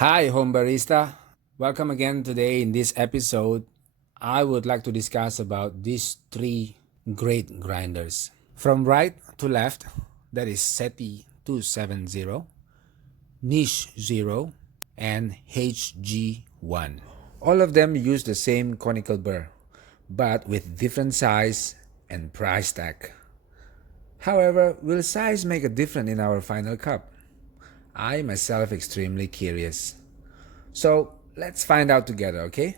Hi, home barista. Welcome again today. In this episode, I would like to discuss about these three great grinders. From right to left, that is Sette 270, Niche 0, and HG1. All of them use the same Conicle Burr, but with different size and price tag. However, will size make a difference in our final cup? I myself extremely curious. So let's find out together, okay?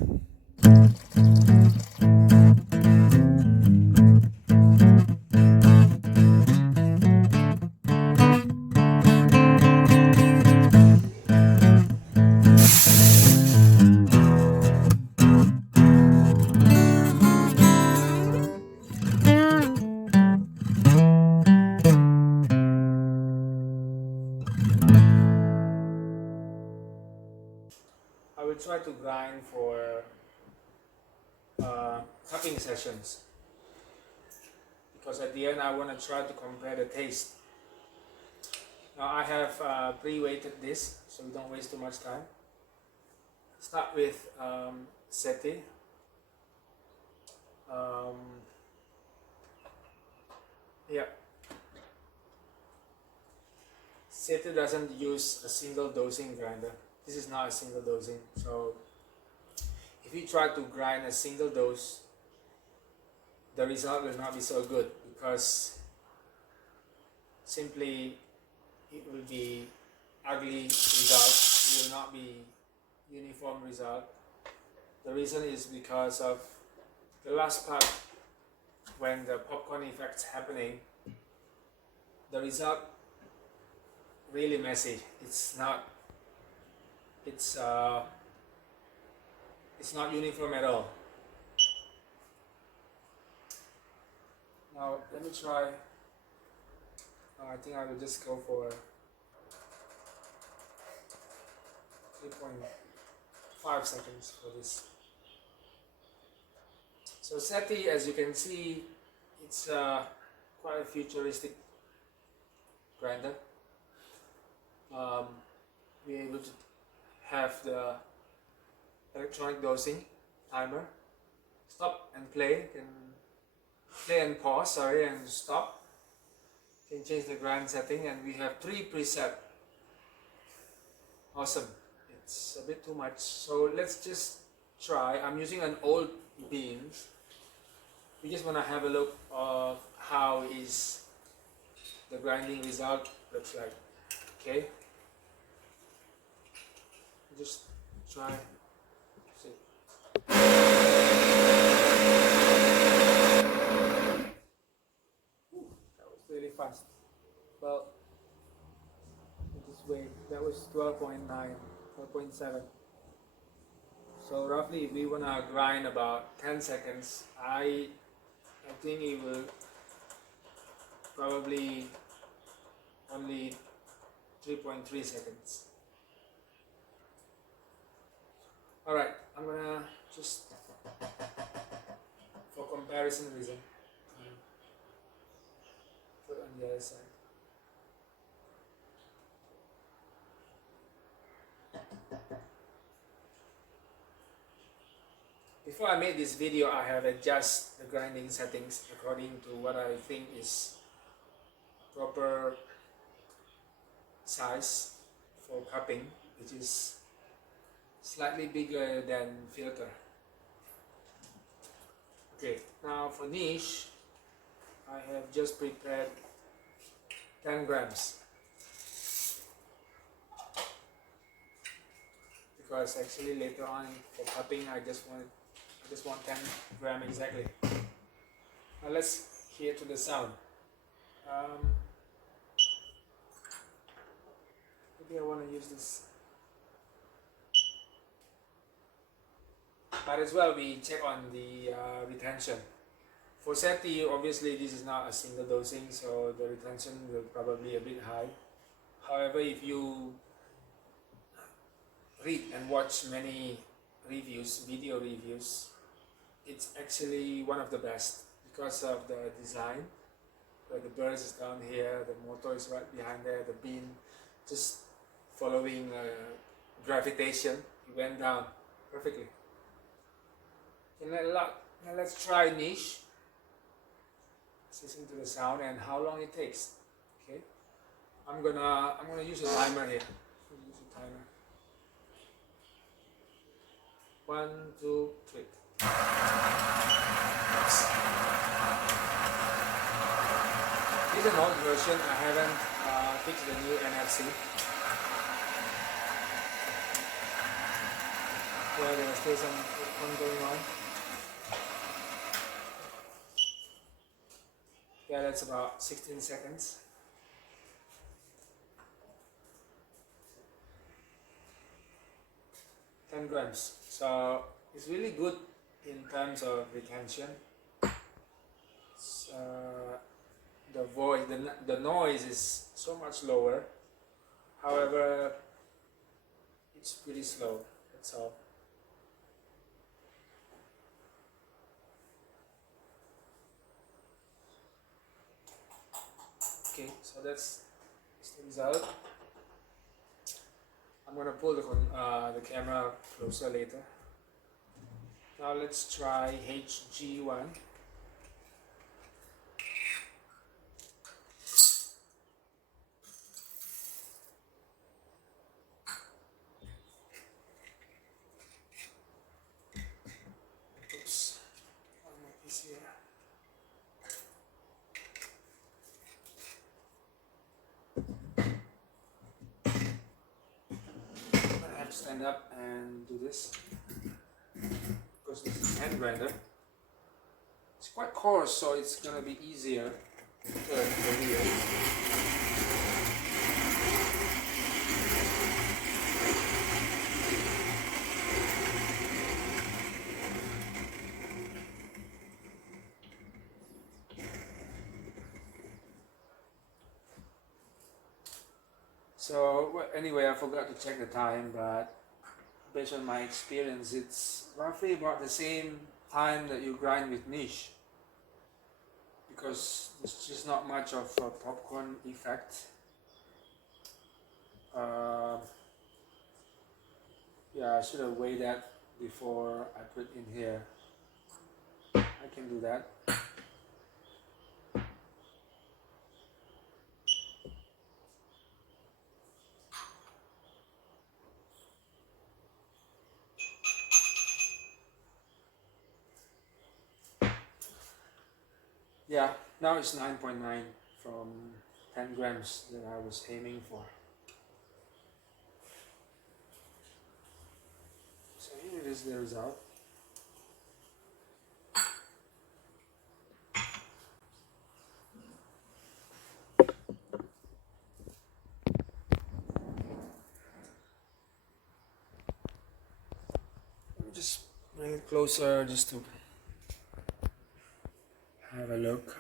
I will try to grind for cupping sessions because at the end I want to try to compare the taste. Now I have pre-weighted this so we don't waste too much time. Start with Sette. Um, yeah, Sette doesn't use a single dosing grinder. This is not a single dosing, so if you try to grind a single dose, the result will not be so good because simply it will be ugly result. It will not be uniform result. The reason is because of the last part when the popcorn effect's happening, the result really messy. It's not uniform at all. Now let me try. I think I will just go for 3.5 seconds for this. So Sette, as you can see, it's quite a futuristic grinder. We're able to have the electronic dosing timer, stop and play, play and pause, and stop. You can change the grind setting, and we have 3 preset. Awesome. It's a bit too much, so let's just try. I'm using an old bean. We just want to have a look of how is the grinding result looks like. Okay, just try. See. That was really fast. Well, just wait. That was 12.9, 12.7. So roughly, if we wanna grind about 10 seconds, I think it will probably only 3.3 seconds. Alright, I'm gonna just, for comparison reason, put on the other side. Before I made this video, I have adjusted the grinding settings according to what I think is proper size for cupping, which is slightly bigger than filter. Okay, now for niche, I have just prepared 10 grams because actually later on for cupping I just want 10 gram exactly. Now let's hear to the sound. Maybe I want to use this. But as well, we check on the retention. For Sette, obviously this is not a single dosing, so the retention will probably be a bit high. However, if you read and watch many reviews, video reviews, it's actually one of the best because of the design. Where the birds is down here, the motor is right behind there, the bean just following gravitation, it went down perfectly. Okay, now let's try niche. Let's listen to the sound and how long it takes. Okay, I'm gonna use a timer here. Use a timer. 1, 2, 3. Oops. This is an old version. I haven't fixed the new NFC. Yeah, there's still some fun going on. Yeah, that's about 16 seconds. $10 grams. So it's really good in terms of retention. The voice, the noise is so much lower. However, it's pretty slow. That's all. Okay, so that's the result. I'm gonna pull the camera closer later. Now let's try HG1. Oops, on my PC here. I have to stand up and do this because this is hand grinder. It's quite coarse, so it's gonna be easier to turn the wheel. So well, anyway, I forgot to check the time, but based on my experience, it's roughly about the same time that you grind with niche, because there's just not much of a popcorn effect. Yeah, I should have weighed that before I put in here. I can do that. Yeah, now it's 9.9 from 10 grams that I was aiming for. So here it is, the result. Let me just bring it closer just to have a look.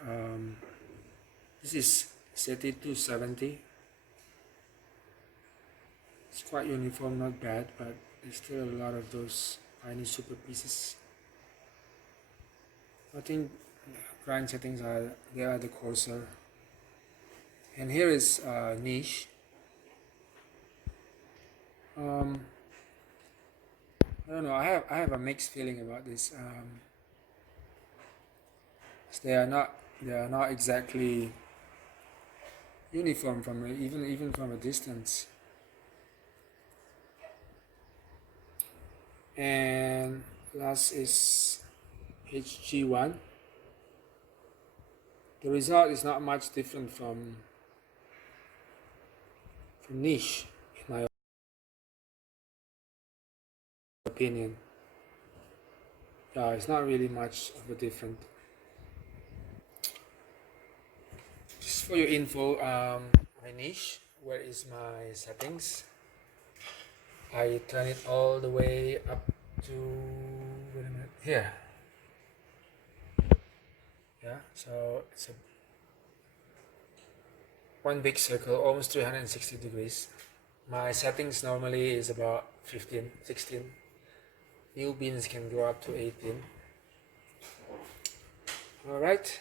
This is Sette 270. It's quite uniform, not bad, but there's still a lot of those tiny super pieces. I think grind settings are the coarser. And here is niche. I don't know. I have a mixed feeling about this. They are not exactly uniform from even from a distance. And last is HG1. The result is not much different from niche, in my opinion. Yeah, it's not really much of a different. Just for your info, my niche, where is my settings? I turn it all the way up to, wait a minute, here. Yeah, so it's a one big circle, almost 360 degrees. My settings normally is about 15, 16. New beans can go up to 18. Alright.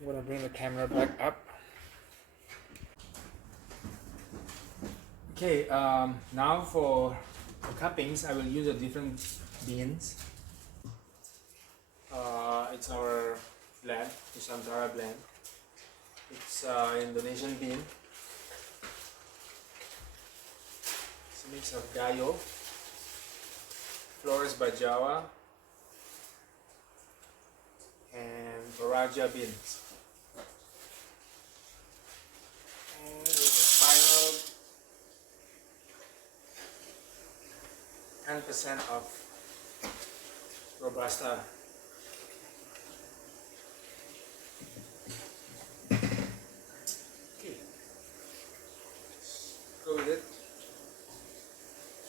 I'm gonna bring the camera back up. Okay, now for the cuppings, I will use a different beans. It's our blend, Nusantara blend. It's Indonesian bean. It's a mix of Gayo, Flores Bajawa, and Toraja beans. And with the final 10% of Robusta. Okay, go with it,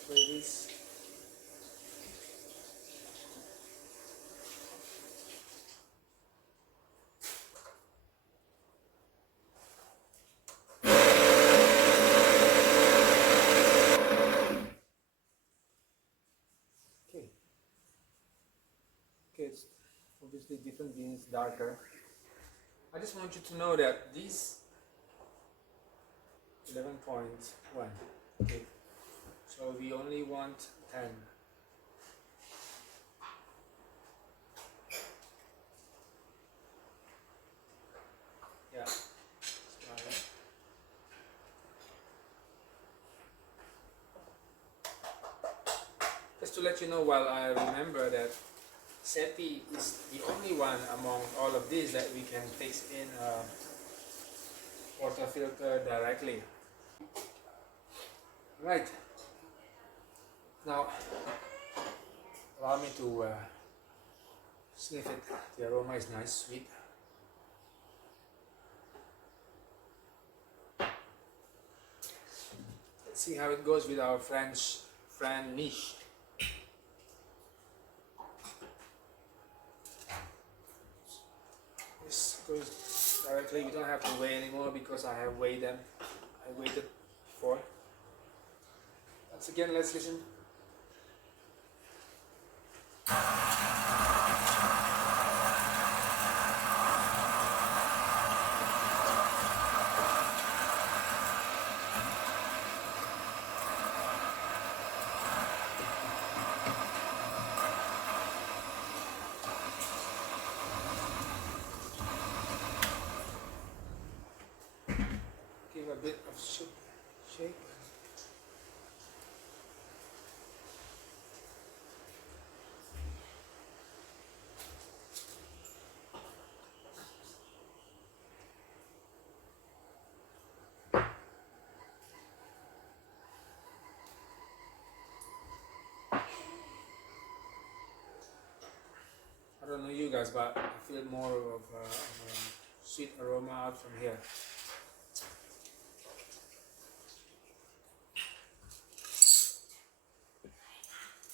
ladies. Okay, it's obviously different beans, darker. I just want you to know that these 11.1. Okay, so we only want 10. Yeah, right. Just to let you know, while I remember that Sette is the only one among all of these that we can fix in a portafilter directly. Right, now allow me to sniff it. The aroma is nice, sweet. Let's see how it goes with our French niche. This goes directly. We don't have to weigh anymore because I have weighed them. I weighed it before. Once again, let's listen. Give a bit of shake. I don't know you guys, but I feel more of a sweet aroma out from here.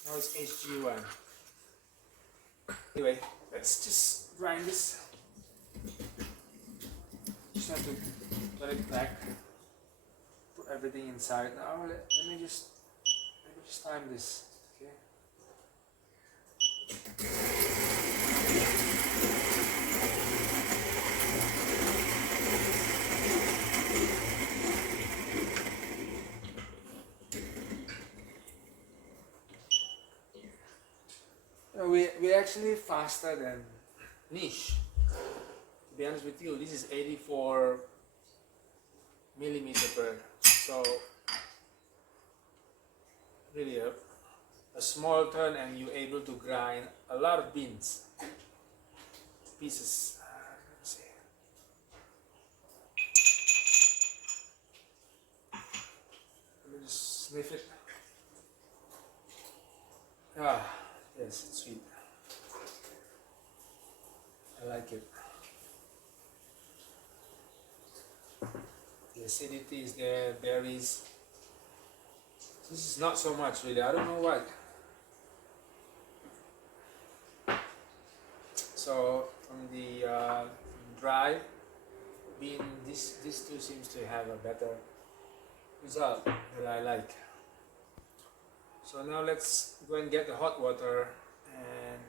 Now it's HG1. Anyway, let's just grind this. Just have to put it back. Put everything inside. Now let me just time this. Okay. We're actually faster than niche. To be honest with you, this is 84 millimeter per. So really a small turn and you're able to grind a lot of beans pieces. Let's see. Let me just sniff it. Ah, yes, it's sweet. I like it. The acidity is there, berries. This is not so much really, I don't know why. So from the dry bean, this two seems to have a better result that I like. So now let's go and get the hot water and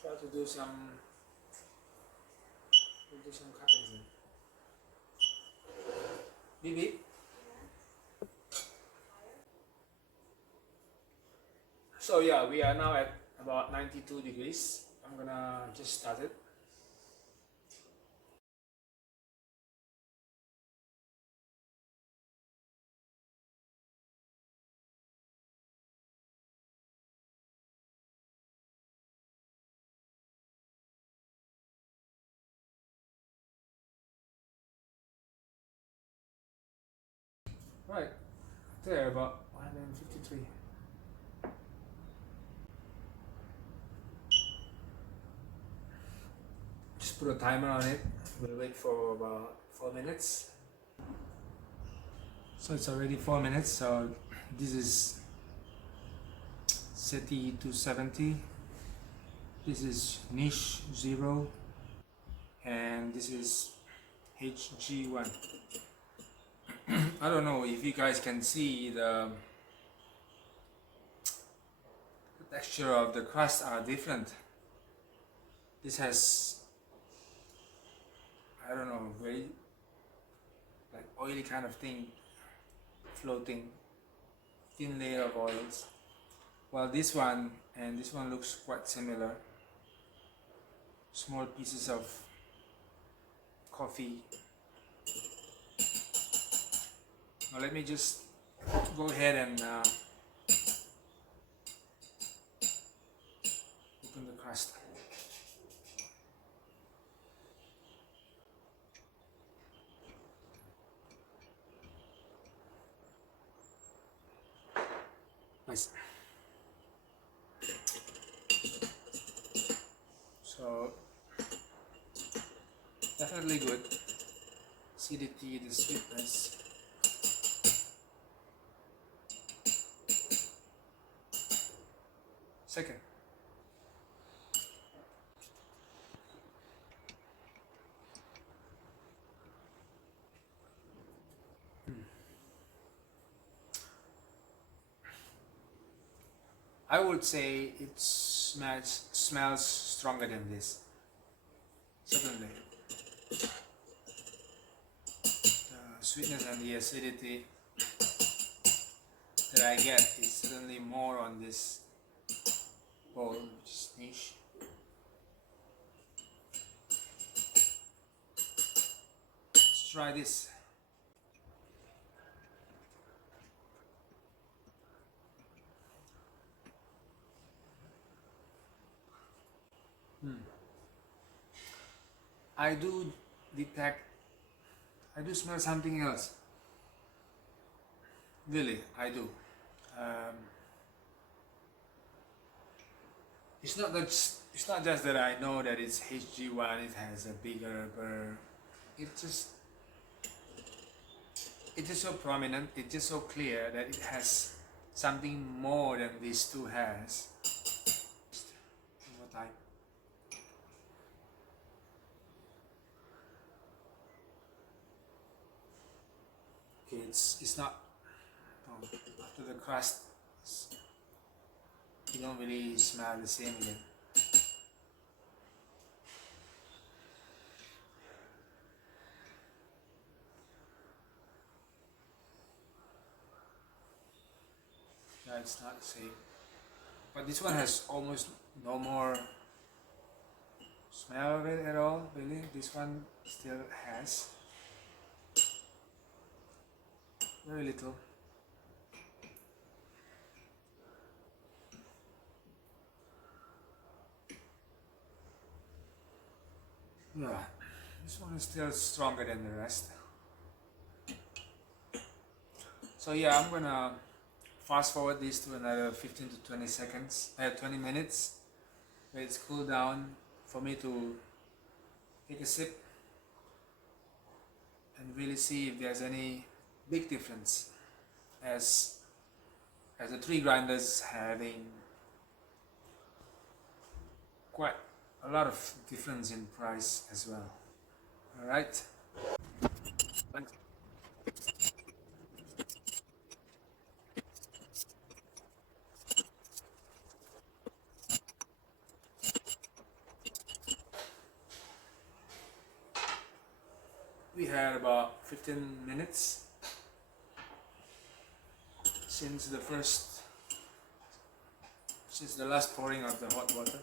try to do some cuttings. Bibi. So yeah, we are now at about 92 degrees. I'm gonna just start it. Right, there about 153. Just put a timer on it. We'll wait for about 4 minutes. So it's already 4 minutes. So this is Sette 270. This is niche 0, and this is HG1. I don't know if you guys can see the texture of the crust are different. This has, I don't know, very like oily kind of thing floating, thin layer of oils, while this one and this one looks quite similar, small pieces of coffee. Now let me just go ahead and open the crust. Nice. So definitely good. Acidity, the sweetness. Second. I would say it smells stronger than this. Certainly. The sweetness and the acidity that I get is certainly more on this bowl, which is niche. Let's try this. I do detect, I do smell something else. Really, I do. It's not just that I know that it's HG1. It has a bigger burr. It just It is so prominent. It's just so clear that it has something more than these two has. One more time. Okay, it's not. Oh, after the crust, you don't really smell the same again. Yeah, it's not the same. But this one has almost no more smell of it at all, really. This one still has very little. Yeah, this one is still stronger than the rest. So yeah, I'm gonna fast forward this to another 15 to 20 seconds, 20 minutes, where it's cooled down for me to take a sip and really see if there's any big difference, as the three grinders having quite a lot of difference in price as well. All right. Thanks. We had about 15 minutes since the first This is the last pouring of the hot water.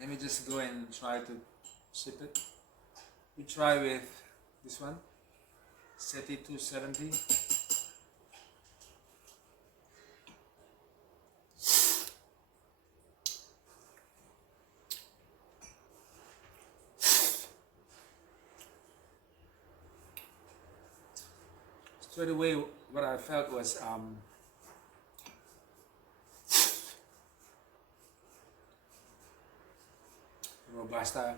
Let me just go and try to sip it. We try with this one, Sette 270. Straight away, what I felt was Robusta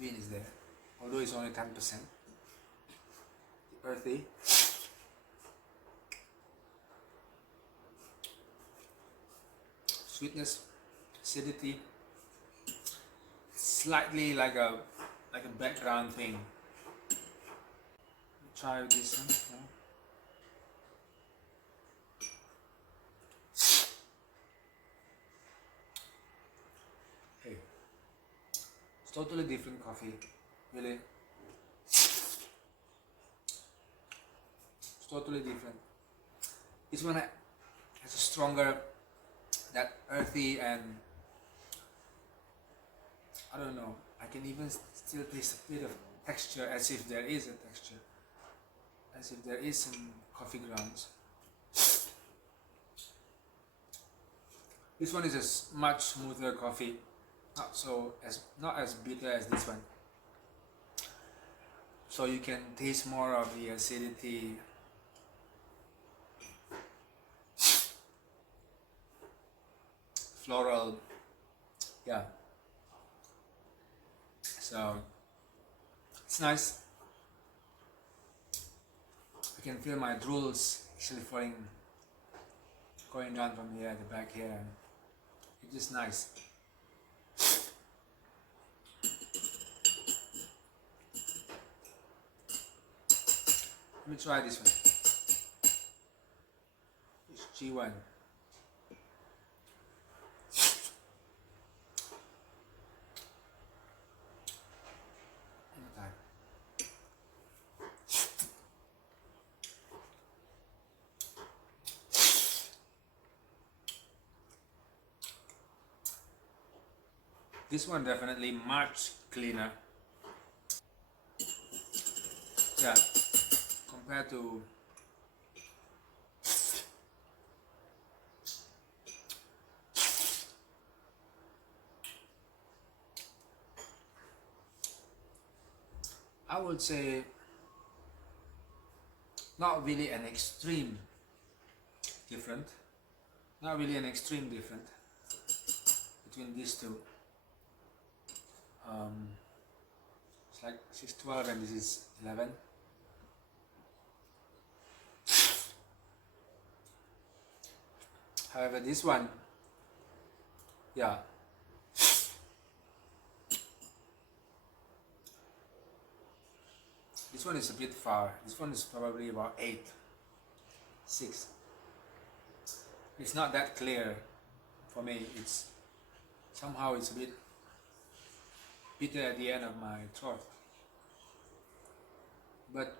bean is there, although it's only 10%. Earthy, sweetness, acidity, slightly like a background thing. Try this one. Yeah. Hey, it's totally different coffee, really. It's totally different. This one has a stronger, that earthy, and I don't know, I can even still taste a bit of texture, as if there is a texture, as if there is some coffee grounds. This one is a much smoother coffee, not as bitter as this one. So you can taste more of the acidity. Floral, yeah. So it's nice. I can feel my drools actually going down from here at the back here, and it's just nice. Let me try this one. It's G1. This one definitely much cleaner. Yeah, compared to I would say not really an extreme different. Not really an extreme different between these two. It's like this is 12 and this is 11. However, this one, yeah, this one is a bit far. This one is probably about 8, 6. It's not that clear for me. It's somehow it's a bit bitter at the end of my throat. But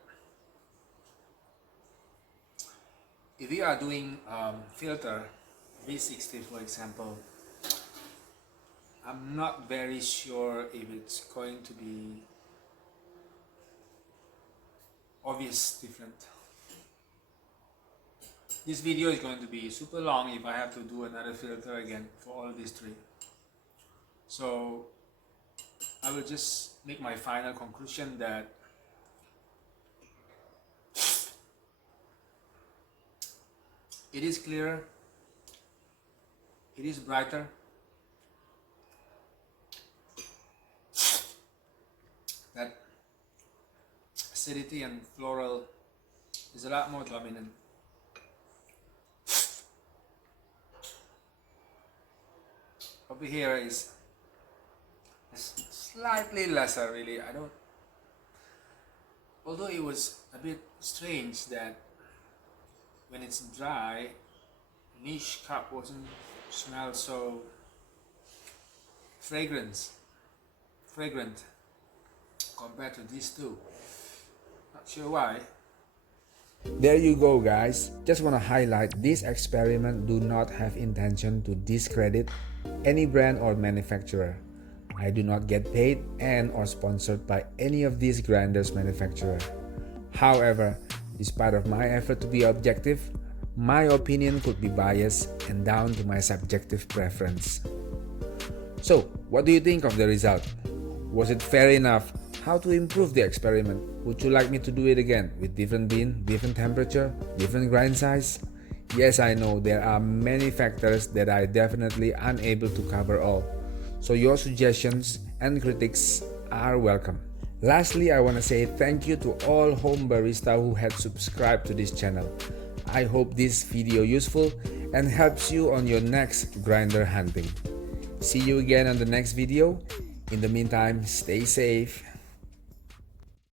if we are doing filter V60, for example, I'm not very sure if it's going to be obvious different. This video is going to be super long if I have to do another filter again for all these three. So I will just make my final conclusion that it is clearer, it is brighter, that acidity and floral is a lot more dominant. Over here is slightly lesser, really. Although it was a bit strange that when it's dry, niche cup wasn't smell so fragrant compared to these two. Not sure why. There you go, guys. Just want to highlight this experiment do not have intention to discredit any brand or manufacturer. I do not get paid and or sponsored by any of these grinders manufacturer. However, despite of my effort to be objective, my opinion could be biased and down to my subjective preference. So, what do you think of the result? Was it fair enough? How to improve the experiment? Would you like me to do it again with different bean, different temperature, different grind size? Yes, I know there are many factors that I definitely unable to cover all. So your suggestions and critics are welcome. Lastly, I want to say thank you to all home barista who had subscribed to this channel. I hope this video useful and helps you on your next grinder hunting. See you again on the next video. In the meantime, stay safe.